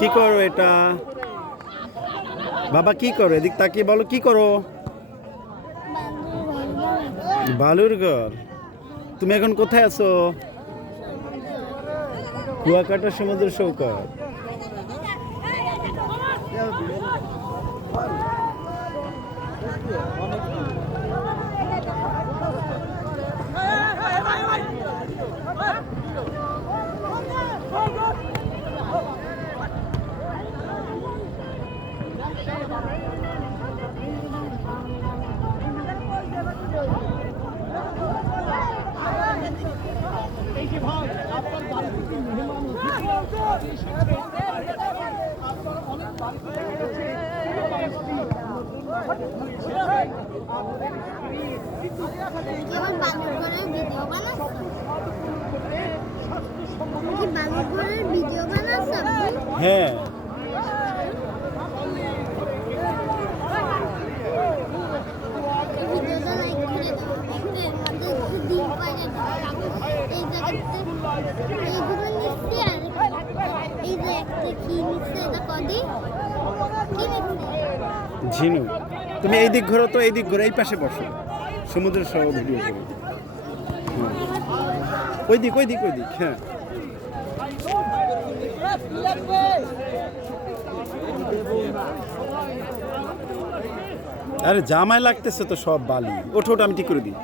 কি করো এটা বাবা? কি করো? এদিক তাকিয়ে বলো, কি করো? বালুর ঘর। তুমি এখন কোথায় আছো? কুয়াকাটা সমুদ্র সৈকত। হ্যাঁ, ঝিনুক। তুমি এই দিক ঘোরো তো, এই দিক ঘোরো, এই পাশে বসো, সমুদ্রের সহ ভিডিও করো। ওই দিক, ওই দিক, ওই দিক। হ্যাঁ, আরে জামায় লাগতেছে তো সব বালি। ওঠো ওঠো, আমি ঠিক করে দিই।